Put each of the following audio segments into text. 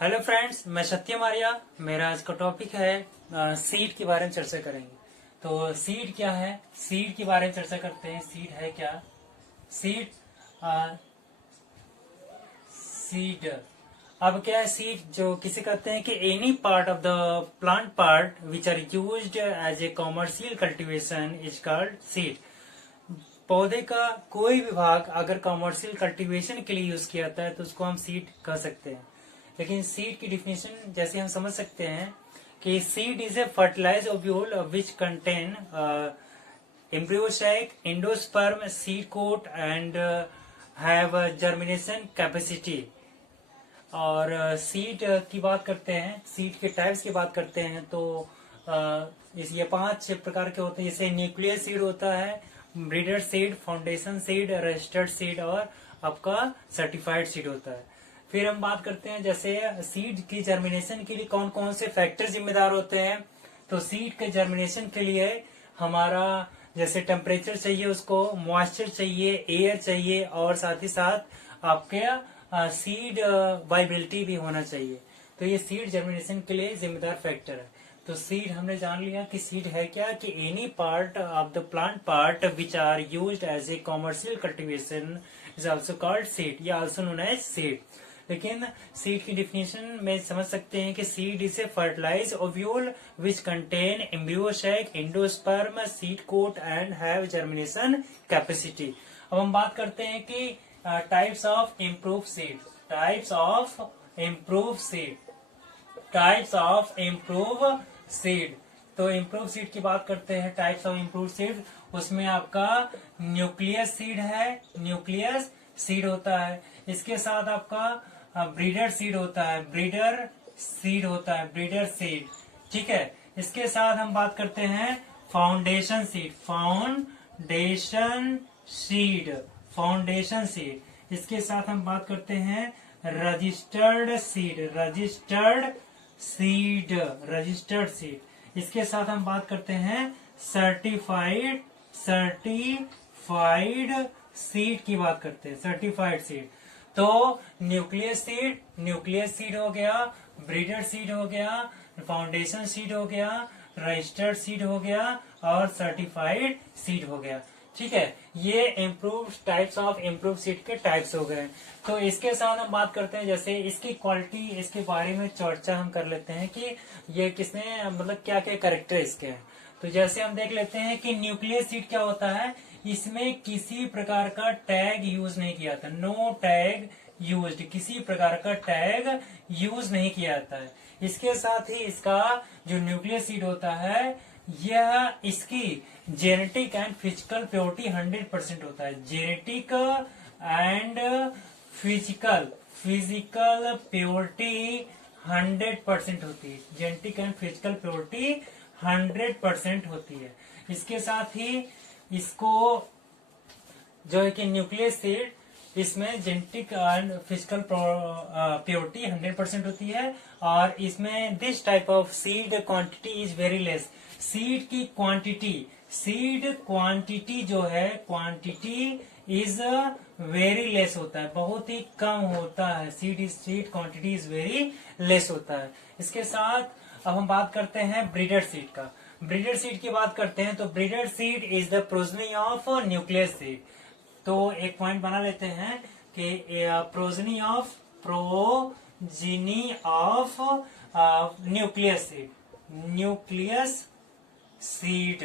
Hello friends, मैं सत्यम आर्या। मेरा आज का टॉपिक है सीड के बारे में चर्चा करेंगे। तो सीड क्या है, सीड के बारे में चर्चा करते हैं। सीड है क्या? सीड सीड अब क्या है? सीड जो किसे कहते हैं कि any part of the plant part which are used as a commercial cultivation is called seed. पौधे का कोई भी भाग अगर कॉमर्शियल कल्टीवेशन के लिए यूज किया जाता है तो उसको हम सीड कह सकते हैं। लेकिन सीड की डिफिनेशन जैसे हम समझ सकते हैं कि seed is a fertilize ovule which contain embryo sac, endosperm, seed coat and have germination capacity. और सीड की बात करते हैं, सीड के टाइप्स की बात करते हैं तो ये 5 प्रकार के होते हैं। जैसे न्यूक्लियर सीड होता है, breeder seed, foundation seed, registered seed और आपका सर्टिफाइड सीड होता है। फिर हम बात करते हैं जैसे सीड की जर्मिनेशन के लिए कौन कौन से फैक्टर जिम्मेदार होते हैं। तो सीड के जर्मिनेशन के लिए हमारा जैसे टेम्परेचर चाहिए, उसको मॉइस्चर चाहिए, एयर चाहिए और साथ ही साथ आपके सीड वाइबिलिटी भी होना चाहिए। तो ये सीड जर्मिनेशन के लिए जिम्मेदार फैक्टर है। तो सीड हमने जान लिया कि सीड है क्या, कि any part of the plant part which are used as a commercial cultivation is also called seed या आल्सो नोन एज सीड। लेकिन सीड की डिफिनेशन में समझ सकते हैं कि seed is a fertilize ovule which contain embryo sac, endosperm, seed coat and have germination capacity. अब हम बात करते हैं कि types of improve seed. Types of improve seed, types of improve seed. तो इम्प्रूव सीड की बात करते हैं, टाइप्स ऑफ इम्प्रूव सीड। उसमें आपका न्यूक्लियस सीड है, न्यूक्लियस सीड होता है। इसके साथ आपका ब्रीडर सीड होता है, ब्रीडर सीड होता है, ब्रीडर सीड। ठीक है। इसके साथ हम बात करते हैं foundation seed, foundation seed, foundation seed. इसके साथ हम बात करते हैं registered seed, registered seed, registered seed. इसके साथ हम बात करते हैं सर्टिफाइड, सर्टिफाइड सीड की बात करते हैं, सर्टिफाइड सीड। तो न्यूक्लियस सीड, न्यूक्लियस सीड हो गया, ब्रीडर सीड हो गया, फाउंडेशन सीड हो गया, रजिस्टर्ड सीड हो गया और सर्टिफाइड सीड हो गया। ठीक है। ये improve types of improve seed के टाइप्स हो गए। तो इसके साथ हम बात करते हैं जैसे इसकी क्वालिटी, इसके बारे में चर्चा हम कर लेते हैं कि ये किसने मतलब क्या क्या कैरेक्टर इसके हैं। तो जैसे हम देख लेते हैं कि न्यूक्लियस सीड क्या होता है, इसमें किसी प्रकार का टैग यूज नहीं किया था, नो टैग यूज्ड, किसी प्रकार का टैग यूज नहीं किया जाता है। इसके साथ ही इसका जो न्यूक्लियस सीड होता है, यह इसकी जेनेटिक एंड फिजिकल प्योरिटी 100% होता है। Genetic and physical, physical purity 100% होती है। जेनेटिक एंड फिजिकल प्योरिटी 100% होती है। इसके साथ ही इसको जो है कि न्यूक्लियस सीड, इसमें जेनेटिक एंड फिजिकल प्योरिटी 100% होती है। और इसमें this type of seed quantity is very less. Seed की क्वांटिटी, सीड क्वांटिटी जो है, क्वांटिटी इज वेरी लेस होता है, बहुत ही कम होता है। Seed quantity is very less होता है। इसके साथ अब हम बात करते हैं ब्रीडर सीड का। ब्रीडर सीड की बात करते हैं तो breeder seed is the progeny of nucleus seed. तो एक पॉइंट बना लेते हैं कि progeny of, progeny of nucleus seed, nucleus seed.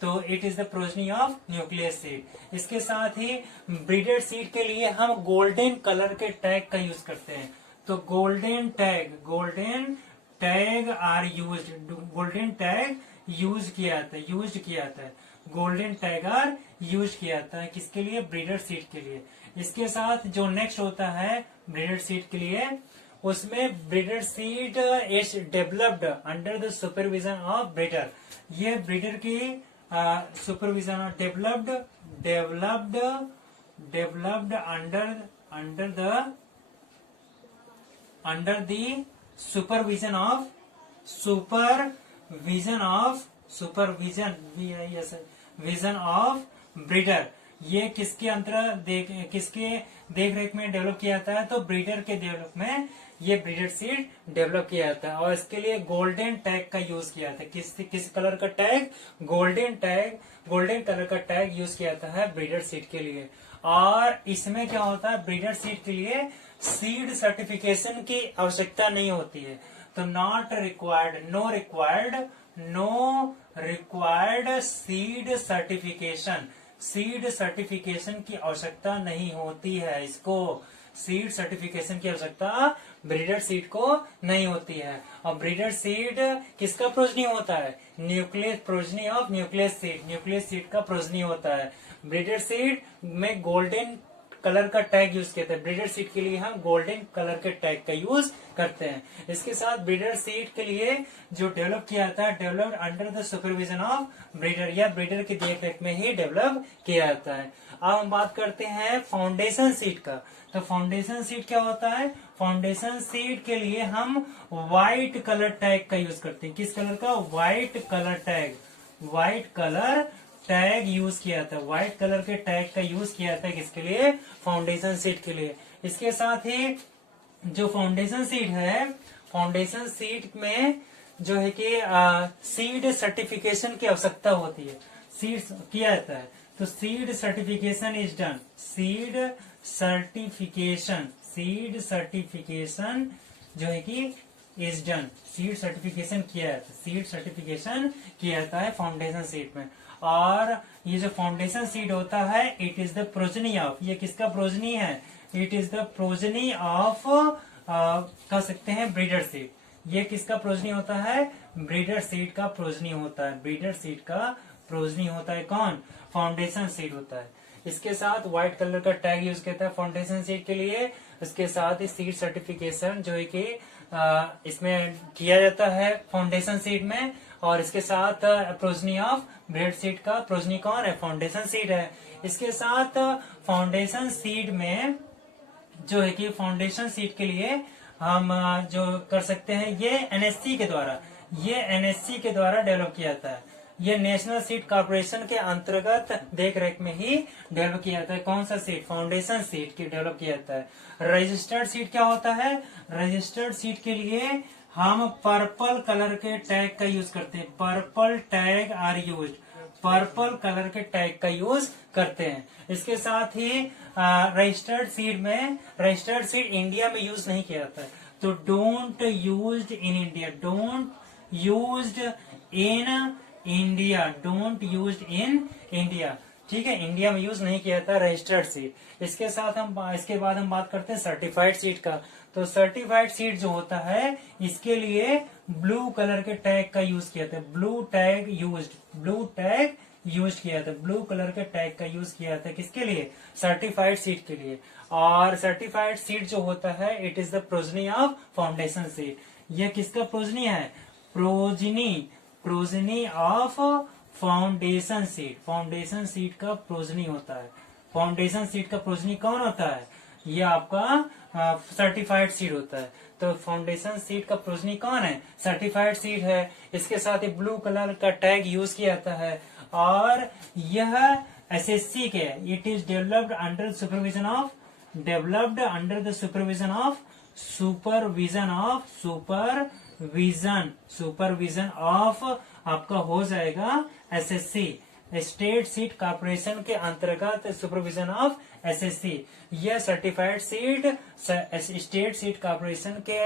तो it is the progeny of nucleus seed. इसके साथ ही ब्रीडर सीड के लिए हम गोल्डन कलर के टैग का यूज करते हैं। तो golden tag, golden tag are use, golden tag use किया जाता है, यूज किया जाता है, गोल्डन टैग आर यूज किया जाता है। किसके लिए? ब्रीडर सीड के लिए। इसके साथ जो नेक्स्ट होता है ब्रीडर सीड के लिए, उसमें breeder seed is developed under the supervision of breeder. ये ब्रीडर की supervision, developed, developed, developed under the supervision of, vision of breeder. ये किसके अंतर किसके देख रेख में डेवलप किया जाता है? तो ब्रीडर के डेवलप में ये ब्रीडर सीड डेवलप किया जाता है। और इसके लिए गोल्डन टैग का यूज किया जाता है। किस कलर का टैग? गोल्डन कलर का टैग यूज किया जाता है ब्रीडर सीड के लिए। और इसमें क्या होता है, ब्रीडर सीड के लिए सीड सर्टिफिकेशन की आवश्यकता नहीं होती है। तो नो रिक्वायर्ड सीड सर्टिफिकेशन की आवश्यकता नहीं होती है। इसको सीड सर्टिफिकेशन की आवश्यकता ब्रीडर सीड को नहीं होती है। और ब्रीडर सीड किसका प्रोजनी होता है? प्रोजनी ऑफ न्यूक्लियस सीड का प्रोजनी होता है। ब्रीडर सीड में गोल्डन कलर का टैग यूज करते हैं। ब्रीडर सीड के लिए हम गोल्डन कलर के टैग का यूज करते हैं। इसके साथ ब्रीडर सीड के लिए जो डेवलप किया जाता है, developed under the supervision of breeder, या ब्रीडर की देखरेख में ही डेवलप किया जाता है। अब हम बात करते हैं फाउंडेशन सीड का। तो फाउंडेशन सीड क्या होता है? फाउंडेशन सीड के लिए हम व्हाइट कलर टैग का यूज करते हैं। किस कलर का? व्हाइट कलर टैग यूज किया जाता है। व्हाइट कलर के टैग का यूज किया जाता है किसके लिए? फाउंडेशन सीड के लिए। इसके साथ ही जो फाउंडेशन सीड है, फाउंडेशन सीड में जो है कि सीड सर्टिफिकेशन की आवश्यकता होती है। सीड किया जाता है तो seed certification is done. Seed certification जो है कि इज डन। सीड सर्टिफिकेशन किया जाता है फाउंडेशन सीड में। और ये जो फाउंडेशन सीड होता है, it is the progeny of, ये किसका प्रोजनी है? It is the progeny of कह सकते हैं ब्रीडर सीड। ये किसका प्रोजनी होता है? ब्रीडर सीड का प्रोजनी होता है। ब्रीडर सीड का प्रोजनी होता है कौन? फाउंडेशन सीड होता है। इसके साथ व्हाइट कलर का टैग यूज करता है फाउंडेशन सीड के लिए। इसके साथ ही सीड सर्टिफिकेशन जो है कि इसमें किया जाता है फाउंडेशन सीड में। और इसके साथ प्रोजनी ऑफ ब्रीडर सीड का प्रोजनी कौन है? फाउंडेशन सीड है। इसके साथ फाउंडेशन सीड में जो है कि फाउंडेशन सीड के लिए हम जो कर सकते हैं, ये एनएससी के द्वारा डेवलप किया जाता है। ये नेशनल सीड कॉर्पोरेशन के अंतर्गत देखरेख में ही डेवलप किया जाता है। कौन सा सीड? फाउंडेशन सीड की डेवलप किया जाता है। रजिस्टर्ड सीड क्या होता है? रजिस्टर्ड सीड के लिए हम पर्पल कलर के टैग का यूज करते हैं। पर्पल कलर के टैग का यूज करते हैं। इसके साथ ही रजिस्टर्ड सीड इंडिया में यूज नहीं किया जाता है। तो डोंट यूज्ड इन इंडिया, ठीक है, इंडिया में यूज नहीं किया जाता रजिस्टर्ड सीड। इसके बाद हम बात करते हैं सर्टिफाइड सीड का। तो सर्टिफाइड सीड जो होता है, इसके लिए ब्लू कलर के टैग का यूज किया जाता है। ब्लू टैग यूज किया जाता है। ब्लू कलर के टैग का यूज किया जाता है किसके लिए? सर्टिफाइड सीड के लिए। और सर्टिफाइड सीड जो होता है, it is the progeny of foundation seed. यह किसका प्रोजनी है? Progeny of foundation foundation seed का प्रोजनी होता है। फाउंडेशन सीड का प्रोजनी कौन होता है? ये आपका सर्टिफाइड सीड होता है। तो फाउंडेशन सीड का प्रोजनी कौन है? सर्टिफाइड सीड है। इसके साथ ही ब्लू कलर का टैग यूज किया जाता है। और यह एसएससी के, it is developed under the supervision of आपका हो जाएगा एसएससी, स्टेट सीड कॉर्पोरेशन के अंतर्गत सुपरविजन ऑफ एसएससी। यह certified seed state seed corporation के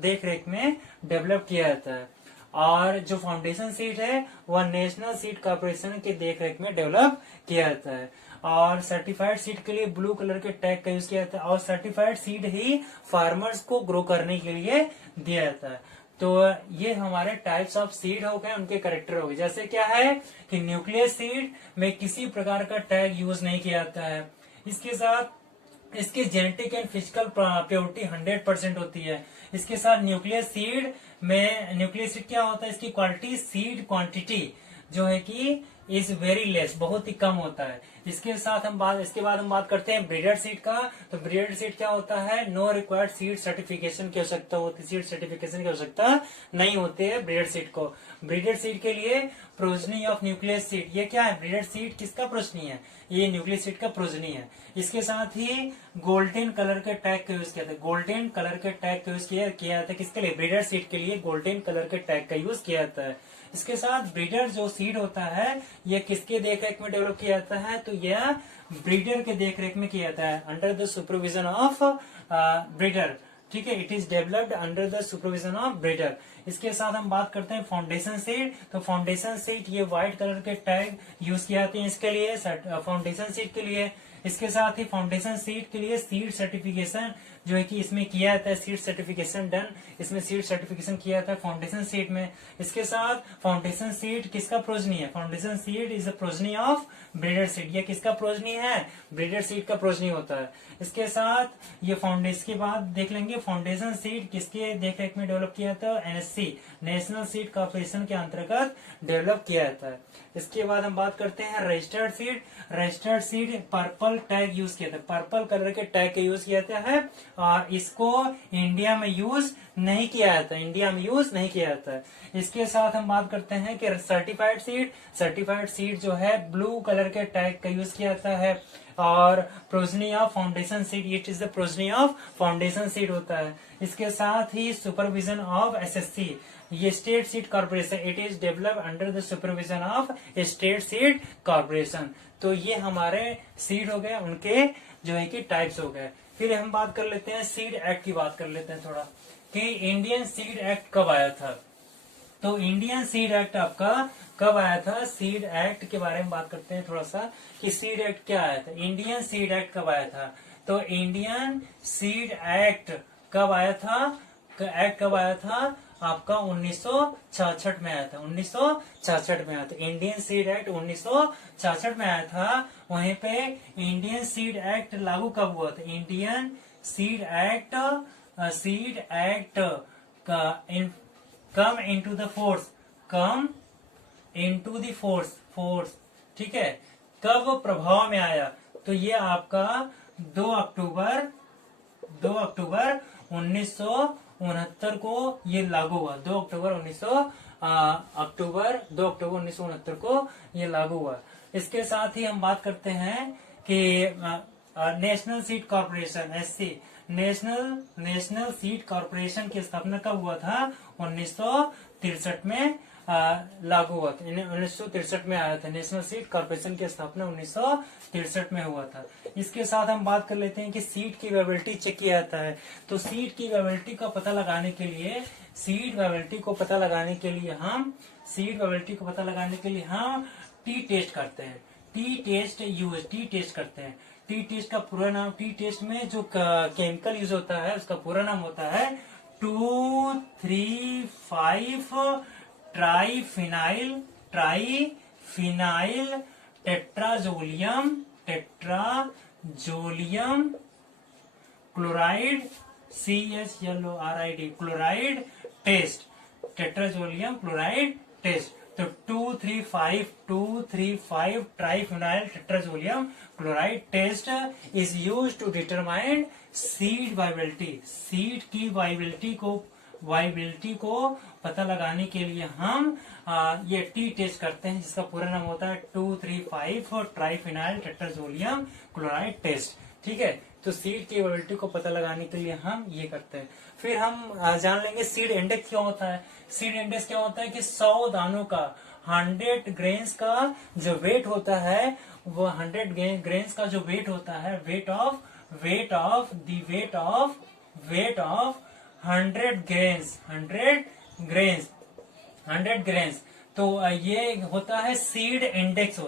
देखरेख में डेवलप किया जाता है। और जो फाउंडेशन सीड है, वह नेशनल सीड कॉर्पोरेशन के देखरेख में डेवलप किया जाता है। और सर्टिफाइड सीड के लिए ब्लू कलर के टैग का यूज किया जाता है। और सर्टिफाइड सीड ही फार्मर्स को ग्रो करने के लिए दिया जाता है। तो ये हमारे टाइप्स ऑफ सीड हो गए, उनके कैरेक्टर हो गए। जैसे क्या है कि न्यूक्लियस सीड में किसी प्रकार का टैग यूज नहीं किया जाता है। इसके साथ इसकी जेनेटिक एंड फिजिकल प्योरिटी 100% होती है। इसके साथ न्यूक्लियस सीड क्या होता है? इसकी क्वालिटी, सीड क्वांटिटी जो है कि इज वेरी लेस, बहुत ही कम होता है। इसके बाद हम बात करते हैं ब्रीडर सीड का। तो ब्रीडर सीड क्या होता है? नो रिक्वायर्ड सीड सर्टिफिकेशन की आवश्यकता होती है, सीड सर्टिफिकेशन की आवश्यकता नहीं होती है ब्रीडर सीड को। ब्रीडर सीड के लिए प्रोजनी ऑफ न्यूक्लियस सीड, ये क्या है? ब्रीडर सीड किसका प्रोजनी है? ये न्यूक्लियस सीड का प्रोजनी है। इसके साथ ही गोल्डन कलर के टैग का यूज किया था, गोल्डन कलर के टैग का यूज किया जाता है। किसके लिए? ब्रीडर सीड के लिए गोल्डन कलर के टैग का यूज किया जाता है। इसके साथ ब्रीडर जो सीड होता है ये किसके देखरेख में डेवलप किया जाता है? तो यह ब्रीडर के देखरेख में किया जाता है, under the supervision of breeder. ठीक है, it is developed under the supervision of breeder. इसके साथ हम बात करते हैं फाउंडेशन सीड। तो फाउंडेशन सीड ये व्हाइट कलर के टैग यूज किए जाते हैं इसके लिए, फाउंडेशन सीड के लिए। इसके साथ ही फाउंडेशन सीड के लिए सीड सर्टिफिकेशन जो है कि इसमें किया जाता है, सीड सर्टिफिकेशन डन, इसमें सीड सर्टिफिकेशन किया जाता है फाउंडेशन सीड में। इसके साथ फाउंडेशन सीड किसका प्रोजनी है? Foundation seed is a progeny of breeder seed. ये किसका प्रोजनी है? ब्रीडर सीड का प्रोजनी होता है। इसके साथ ये फाउंडेशन के बाद देख लेंगे फाउंडेशन सीड किसके देखरेख में डेवलप किया जाता है? एनएससी, नेशनल सीड कॉर्पोरेशन के अंतर्गत डेवलप किया जाता है। इसके बाद हम बात करते हैं registered seed. Registered seed purple tag use किया था, पर्पल कलर के टैग का यूज किया जाता है और इसको इंडिया में यूज नहीं किया जाता, इंडिया में यूज नहीं किया जाता है। इसके साथ हम बात करते हैं कि सर्टिफाइड सीड, सर्टिफाइड सीड जो है ब्लू कलर के टैग का यूज किया जाता है और progeny of foundation seed, it is the progeny of foundation seed होता है। इसके साथ ही सुपरविजन ऑफ एसएससी, ये state seed corporation, it is develop under the supervision of state seed corporation. तो ये हमारे सीड हो गए, उनके जो है कि टाइप्स हो गए। फिर हम बात कर लेते हैं सीड एक्ट की बात कर लेते हैं थोड़ा, कि इंडियन सीड एक्ट कब आया था। तो इंडियन सीड एक्ट आपका कब आया था? सीड एक्ट के बारे में बात करते हैं थोड़ा सा, कि सीड एक्ट क्या आया था, इंडियन सीड एक्ट कब आया था। तो इंडियन सीड एक्ट कब आया था? एक्ट कब आया था आपका? 1966 में आया था, 1966 में आया था। इंडियन सीड एक्ट 1966 में आया था। वहीं पे इंडियन सीड एक्ट लागू कब हुआ था? इंडियन सीड एक्ट का come into the force, come into the force, ठीक है, कब प्रभाव में आया? तो ये आपका 2 अक्टूबर 1969 को ये लागू हुआ। 2 अक्टूबर 1969 को ये लागू हुआ। इसके साथ ही हम बात करते हैं कि national seed corporation, SC, national seed corporation की स्थापना कब हुआ था? 1963 में लागू हुआ था, 1963 में आया था। नेशनल सीड कॉर्पोरेशन की स्थापना 1963 में हुआ था। इसके साथ हम बात कर लेते हैं कि सीड की वेबिलिटी चेक किया जाता है। तो सीड की वेबिलिटी का पता लगाने के लिए, सीड वेबिलिटी को पता लगाने के लिए हम टी टेस्ट करते हैं, टी टेस्ट करते हैं। टी टेस्ट का पूरा नाम, टी टेस्ट में जो केमिकल यूज होता है उसका पूरा नाम होता है 2,3,5 triphenyl tetrazolium chloride, CHLORID, chloride test, tetrazolium chloride test. तो 2,3,5 triphenyl tetrazolium chloride test is use to determine seed viability. Seed की वाइबिलिटी को पता लगाने के लिए हम ये टी टेस्ट करते हैं, जिसका पूरा नाम होता है 2,3,5 ट्राइफिनाइल टेट्राजोलियम क्लोराइड टेस्ट। ठीक है, तो सीड की वाइबिलिटी को पता लगाने के लिए हम ये करते हैं। फिर हम जान लेंगे सीड इंडेक्स क्या होता है। सीड इंडेक्स क्या होता है कि 100 दानों का, 100 ग्रेन्स का जो वेट होता है, वो 100 ग्रेन्स का जो वेट होता है, वेट ऑफ 100 ग्रेन्स, तो ये होता है सीड इंडेक्स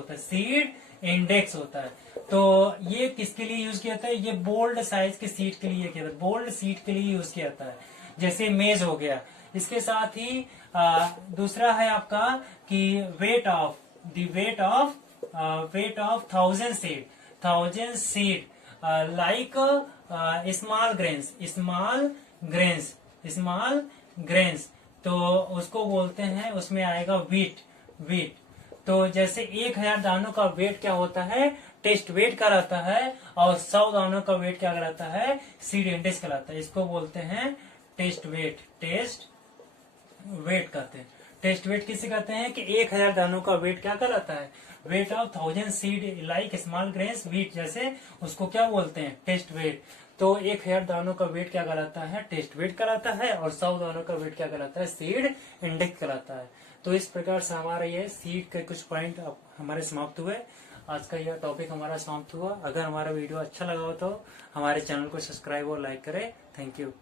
होता है। तो ये किसके लिए यूज किया जाता है? ये बोल्ड साइज के सीड के लिए किया जाता है, बोल्ड सीड के लिए यूज किया जाता है, जैसे मेज हो गया। इसके साथ ही दूसरा है आपका कि weight of 1000 seed like small grains, तो उसको बोलते हैं, उसमें आएगा वीट। तो जैसे 1000 दानों का वेट क्या होता है, टेस्ट वेट कहलाता है, और 100 दानों का वेट क्या कहलाता है, सीड इंडेक्स कहलाता है। इसको बोलते हैं टेस्ट वेट। टेस्ट वेट कहते हैं। टेस्ट वेट किसे कहते हैं कि 1000 दानों का वेट क्या कहलाता है, weight of 1000 seed like small grains wheat, जैसे उसको क्या बोलते हैं, टेस्ट वेट। तो 1000 दानों का वेट क्या कहलाता है, टेस्ट वेट कहलाता है, और 100 दानों का वेट क्या कहलाता है, सीड इंडेक्स कहलाता है। तो इस प्रकार से हमारा ये सीड के कुछ पॉइंट हमारे समाप्त हुए। आज का यह टॉपिक हमारा समाप्त हुआ। अगर हमारा वीडियो अच्छा लगा हो तो हमारे चैनल को सब्सक्राइब और लाइक करें। Thank you.